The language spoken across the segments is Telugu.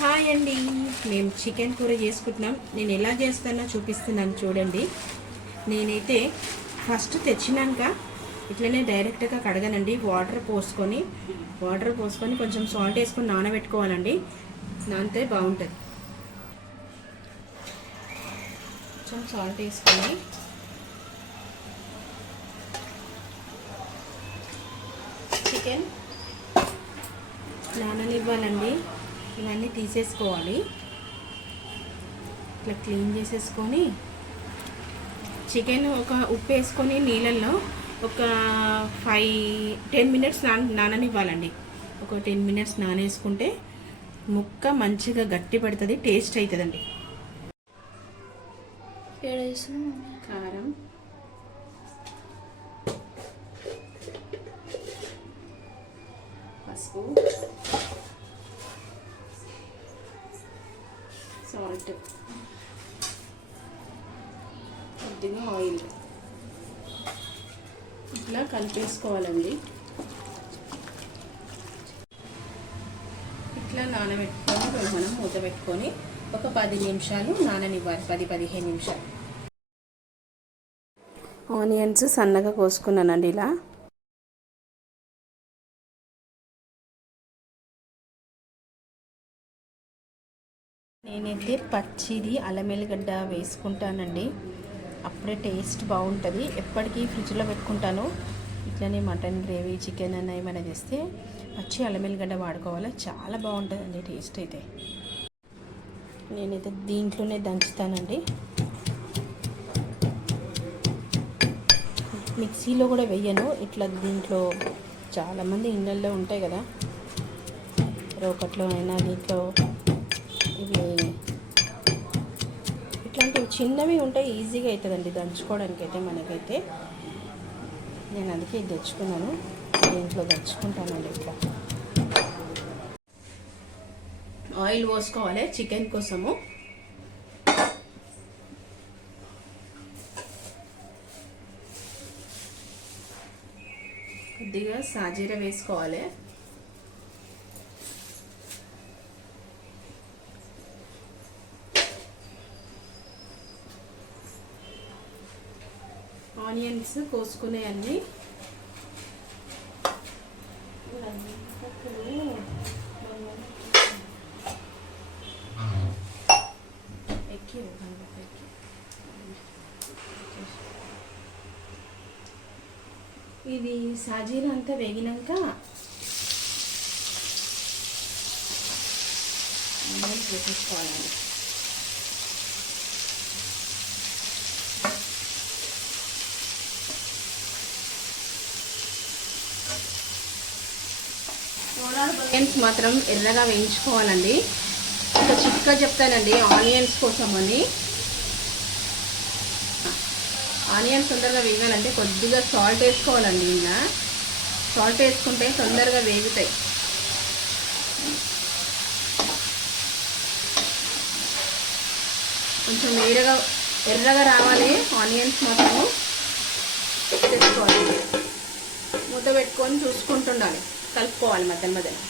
హాయ్ అండి, మేము చికెన్ కూర చేసుకుంటున్నాం. నేను ఎలా చేస్తానో చూపిస్తున్నాను చూడండి. నేనైతే ఫస్ట్ తెచ్చినాక ఇట్లనే డైరెక్ట్గా కడగనండి. వాటర్ పోసుకొని కొంచెం సాల్ట్ వేసుకొని నానబెట్టుకోవాలండి. నానితే బాగుంటుంది. కొంచెం సాల్ట్ వేసుకొని చికెన్ నాననివ్వాలండి. ఇవన్నీ తీసేసుకోవాలి. ఇట్లా క్లీన్ చేసేసుకొని చికెన్ ఒక ఉప్పు వేసుకొని నీళ్ళల్లో ఒక 5-10 మినిట్స్ నాననివ్వాలండి. ఒక 10 మినిట్స్ నానేసుకుంటే ముక్క మంచిగా గట్టి పడుతుంది, టేస్ట్ అవుతుందండి. కారం, పసుపు, సాల్ట్, కొద్దిగా ఆయిల్ ఇట్లా కలిపేసుకోవాలండి. ఇట్లా నానబెట్టుకొని మనం మూత పెట్టుకొని ఒక 10 నిమిషాలు నాననివ్వాలి. 10-15 నిమిషాలు. ఆనియన్స్ సన్నగా కోసుకున్నానండి. ఇలా నేనైతే పచ్చిది అల్లం ఎల్లిగడ్డ వేసుకుంటానండి. అప్పుడే టేస్ట్ బాగుంటుంది. ఎప్పటికీ ఫ్రిడ్జ్లో పెట్టుకుంటాను. ఇట్లనే మటన్ గ్రేవీ, చికెన్ అన్న ఏమైనా చేస్తే పచ్చి అల్లం ఎల్లిగడ్డ వాడుకోవాలి. చాలా బాగుంటుందండి టేస్ట్ అయితే. నేనైతే దీంట్లోనే దంచుతానండి. మిక్సీలో కూడా వేయను. ఇట్లా దీంట్లో చాలామంది ఇళ్ళల్లో ఉంటాయి కదా, రోకట్లో అయినా దీంట్లో ఇవి ఇట్లాంటివి చిన్నవి ఉంటాయి, ఈజీగా అవుతుందండి దంచుకోవడానికి అయితే. మనకైతే నేను అందుకే ఇది తెచ్చుకున్నాను. దీంట్లో దంచుకుంటానండి. ఇట్లా ఆయిల్ పోసుకోవాలి చికెన్ కోసము. కొద్దిగా సాజీర వేసుకోవాలి. ఆనియన్స్ కోసుకునే అన్ని ఇది సాజీరా అంతా వేగినాక వేసేసుకోవాలండి. ఆనియన్స్ మాత్రం ఎర్రగా వేయించుకోవాలండి. ఒక చిట్కా చెప్తానండి ఆనియన్స్ కోసం అని. ఆనియన్స్ తొందరగా వేగాలంటే కొద్దిగా సాల్ట్ వేసుకోవాలండి. ఇలా సాల్ట్ వేసుకుంటే తొందరగా వేగుతాయి. కొంచెం ఎర్రగా రావాలి ఆనియన్స్ మాత్రము. తెచ్చుకోవాలి. మూత పెట్టుకొని చూసుకుంటుండాలి, కలుపుకోవాలి మధ్య మధ్యలో.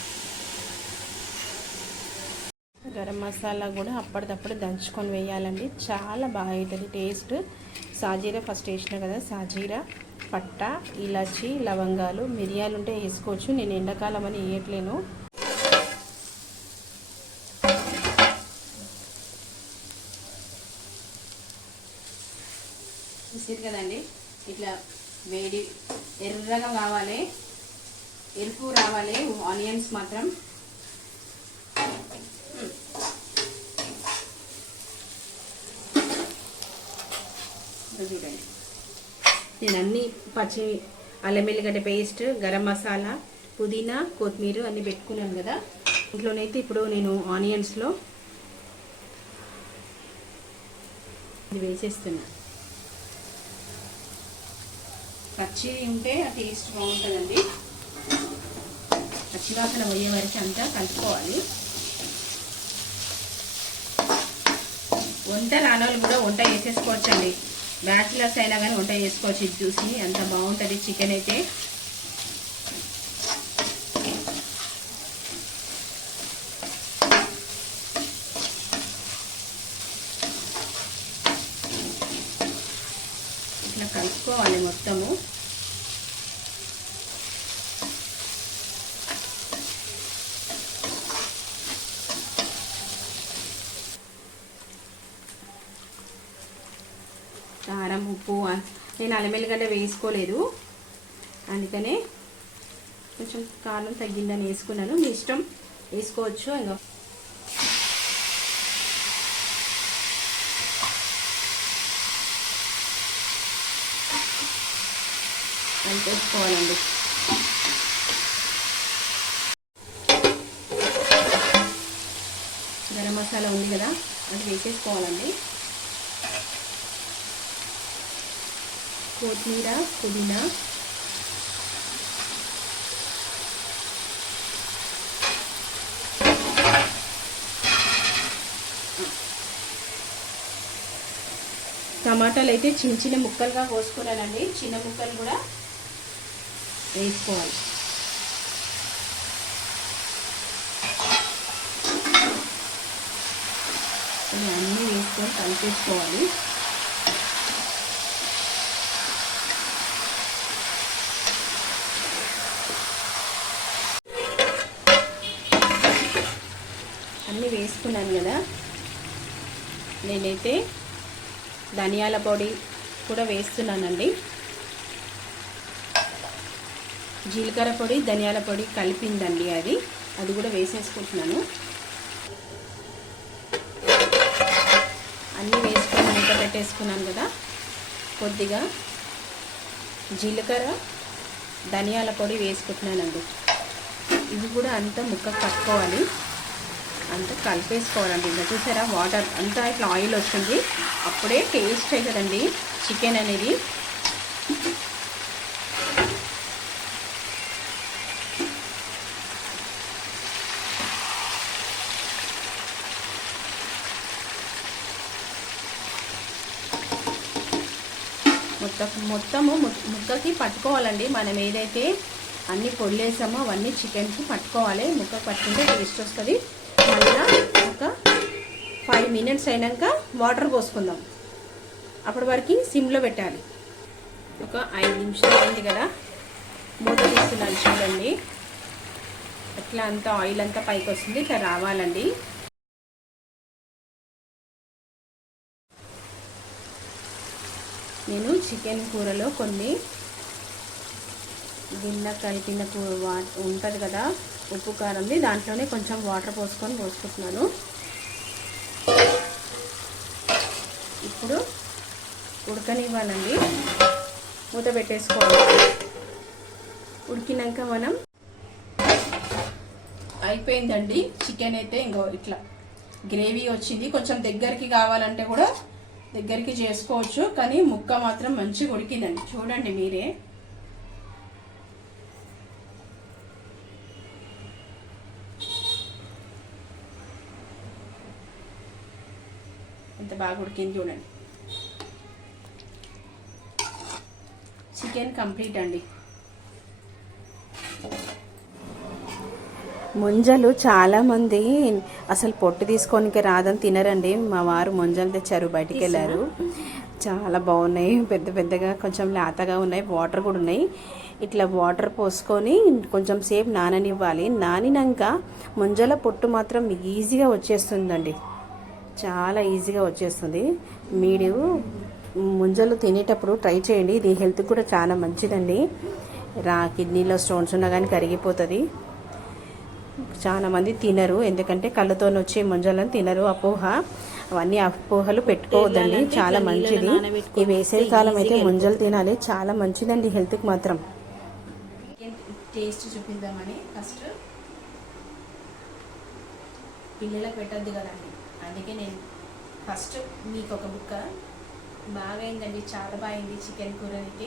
గరం మసాలా కూడా అప్పటిదప్పుడు దంచుకొని వేయాలండి. చాలా బాగా అవుతుంది టేస్ట్. సాజీరా ఫస్ట్ వేసిన కదా, సాజీరా, పట్ట, ఇలాచి, లవంగాలు, మిరియాలు ఉంటే వేసుకోవచ్చు. నేను ఎండాకాలం అని వేయట్లేను. చూసారు కదండి, ఇట్లా వేడి ఎర్రగా కావాలి, ఎరుపు రావాలి ఆనియన్స్ మాత్రం. చూడండి, నేను అన్ని పచ్చి అల్లం ఎల్లిగడ్డ పేస్ట్, గరం మసాలా, పుదీనా, కొత్తిమీర అన్నీ పెట్టుకున్నాను కదా. ఇంట్లోనైతే ఇప్పుడు నేను ఆనియన్స్లో ఇది వేసేస్తున్నా. పచ్చి ఉంటే ఆ టేస్ట్ బాగుంటుందండి. పచ్చివాసన పోయే వరకు అంతా కలుపుకోవాలి. వంట రానోళ్ళు కూడా వంట చేసేసుకోవచ్చండి. బ్యాచిలర్స్ అయినా కానీ వంట చేసుకోవచ్చు. ఇది చూసి అంత బాగుంటుంది చికెన్ అయితే. ఉప్పు నేను అల్లం వెల్లిగడ్డ వేసుకోలేదు, అందుకనే కొంచెం కారం తగ్గిందని వేసుకున్నాను. మీ ఇష్టం, వేసుకోవచ్చు. ఇంకా వేసుకోవాలండి. గరం మసాలా ఉంది కదా, అది వేసేసుకోవాలండి. కొత్తిమీర, పుదీనా, టమాటాలు అయితే చిన్న చిన్న ముక్కలుగా కోసుకున్నానండి. చిన్న ముక్కలు కూడా వేసుకోవాలి. అన్నీ వేసుకొని కలిపేసుకోవాలి. అన్నీ వేసుకున్నాను కదా, నేనైతే ధనియాల పొడి కూడా వేస్తున్నానండి. జీలకర్ర పొడి, ధనియాల పొడి కలిపిందండి అది కూడా వేసేసుకుంటున్నాను. అన్నీ వేసుకొని మూత పెట్టేసుకున్నాను కదా, కొద్దిగా జీలకర్ర, ధనియాల పొడి వేసుకుంటున్నానండి. ఇవి కూడా అంతా ముక్కకు పట్టుకోవాలి, అంతా కలిపేసుకోవాలండి. ఇంకా చూసారా, వాటర్ అంతా ఇట్లా ఆయిల్ వస్తుంది, అప్పుడే టేస్ట్ అవుతుందండి చికెన్ అనేది. మొత్తము ముక్కకి పట్టుకోవాలండి. మనం ఏదైతే అన్ని పొడులు వేసామో అవన్నీ చికెన్కి పట్టుకోవాలి. ముక్కకు పట్టుకుంటే టేస్ట్ వస్తుంది. మళ్ళీ ఒక 5 minutes అయినాక వాటర్ పోసుకుందాం. అప్పటి వరకు సిమ్లో పెట్టాలి. ఒక 5 నిమిషాలు అయింది కదా, మూత తీస్తున్నాను చూడండి. ఎట్లా అంతా ఆయిల్ అంతా పైకి వస్తుంది, ఇట్లా రావాలండి. నేను చికెన్ కూరలో కొన్ని గిన్నె కలిపిన ఉంటుంది కదా ఉప్పు కారంది, దాంట్లోనే కొంచెం వాటర్ పోసుకుంటున్నాను. ఇప్పుడు ఉడకనివ్వాలండి, మూత పెట్టేసుకోవాలి. ఉడికినాక మనం అయిపోయిందండి చికెన్ అయితే. ఇంకో ఇట్లా గ్రేవీ వచ్చింది. కొంచెం దగ్గరికి కావాలంటే కూడా దగ్గరికి చేసుకోవచ్చు, కానీ ముక్క మాత్రం మంచిగా ఉడికిందండి. చూడండి మీరే, ఎంత బాగా ఉడికింది చూడండి. చికెన్ కంప్లీట్ అండి. ముంజలు చాలామంది అసలు పొట్టు తీసుకోనికి రాదని తినరండి. మా వారు ముంజలు తెచ్చారు, బయటికి వెళ్ళారు. చాలా బాగున్నాయి, పెద్ద పెద్దగా, కొంచెం లేతగా ఉన్నాయి, వాటర్ కూడా ఉన్నాయి. ఇట్లా వాటర్ పోసుకొని కొంచెం సేపు నాననివ్వాలి. నానినాక ముంజల పొట్టు మాత్రం ఈజీగా వచ్చేస్తుందండి, చాలా ఈజీగా వచ్చేస్తుంది. మీరు ముంజలు తినేటప్పుడు ట్రై చేయండి, ఇది హెల్త్కి కూడా చాలా మంచిదండి. కిడ్నీలో స్టోన్స్ ఉన్నా కానీ కరిగిపోతుంది. చాలా మంది తినరు, ఎందుకంటే కళ్ళతో వచ్చే ముంజలను తినరు, అపోహ. అవన్నీ అపోహలు పెట్టుకోవద్దండి, చాలా మంచిది. ఈ వేసవి కాలం అయితే ముంజలు తినాలి, చాలా మంచిదండి హెల్త్కి మాత్రం. టేస్ట్ చూపిద్దామని ఫస్ట్ పిల్లలకు పెట్టద్దు కదండి, అందుకే నేను ఫస్ట్ మీకు ఒక బుక్క. బాగా అయిందండి, చాలా బాగుంది చికెన్ కూర అయితే.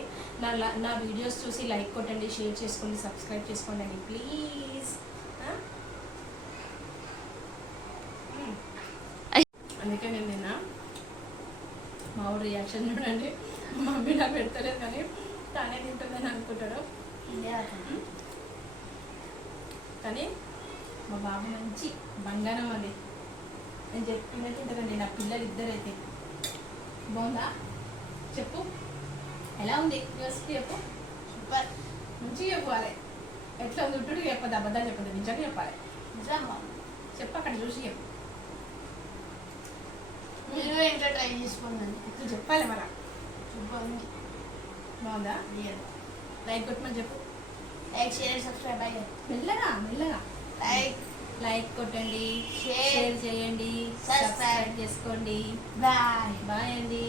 నా వీడియోస్ చూసి లైక్ కొట్టండి, షేర్ చేసుకోండి, సబ్స్క్రైబ్ చేసుకోండి అండి ప్లీజ్. అందుకే నేను తిన్నా. మా ఊరు రియాక్షన్ చూడండి, మమ్మీ నాకు పెడతలేదు కానీ తానే తింటుందని అనుకుంటాడు. కానీ మా బాబు మంచి బంగారం అది, నేను చెప్పినట్టు ఉంటుందండి. నా పిల్లలు ఇద్దరైతే. బాగుందా చెప్పు, ఎలా ఉంది యూనివర్సిటీ చెప్పు. సూపర్, మంచిగా చెప్పాలి. ఎట్లా ఉంది ఉట్టుడు చెప్పదు, అబద్ధాలు చెప్పదు, నిజంగా చెప్పాలి. నిజంగా చెప్పు, అక్కడ చూసి చెప్పు. మీరు ఏంటో ట్రై చేసుకోండి, ఇప్పుడు చెప్పాలి మన బాగుందా? లైక్ కొట్టమని చెప్పు. లైక్ షేర్ సబ్స్క్రైబ్ అయ్యే మెల్లగా మెల్లగా లైక్ కొట్టండి, షేర్ చేయండి, సబ్స్క్రైబ్ చేసుకోండి. బాయ్ బాయ్ అండి.